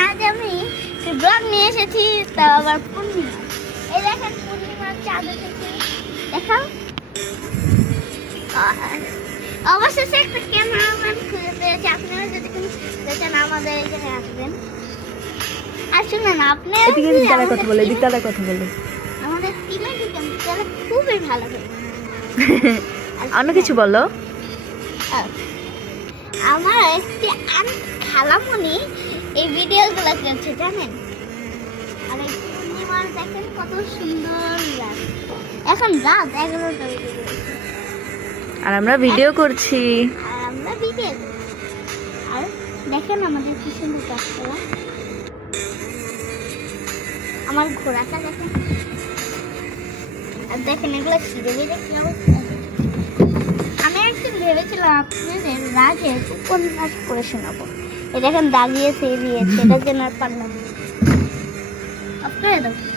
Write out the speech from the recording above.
আজ আমি ব্লগ নিয়ে এসেছি, তা আবার পূর্ণিমা। এই দেখেন পূর্ণিমার চাঁদ এসেছে, দেখাও। আর অবশেষে একটা ক্যামেরাম্যান খুঁজে পেয়েছি। আপনারা যদি কোনো দেখেন আমাদের এখানে আসবেন। আর শুনুন, আপনি এদিকে দাঁড়া কথা বলে, এদিকে দাঁড়া কথা বলে। আমাদের টিমে ঢুকেন, তাহলে খুবই ভালো হবে। অন্য কিছু বলো। আমার একটি খালামণি এই ভিডিওগুলো করছে, জানেন? আর এই পূর্ণিমার দেখেন কত সুন্দর লাগে। এখন রাত 11টা বেজে গেছে আর আমরা ভিডিও করছি। আর আমরা ভিডিও করছি। আর দেখেন আমাদের কি সুন্দর গাছপালা। আমার ঘোড়াটা দেখেন, আর দেখেন এগুলো ছিঁড়ে বেড়ে কি অবস্থা। আমি একদিন ভেবেছিলাম আপনাদের রাগের উপন্যাস করে শোনাবো। এই দেখেন দাঁড়িয়েছে, এড়িয়েছে, এটার জন্য আর পারলাম না। অফ করে দাও।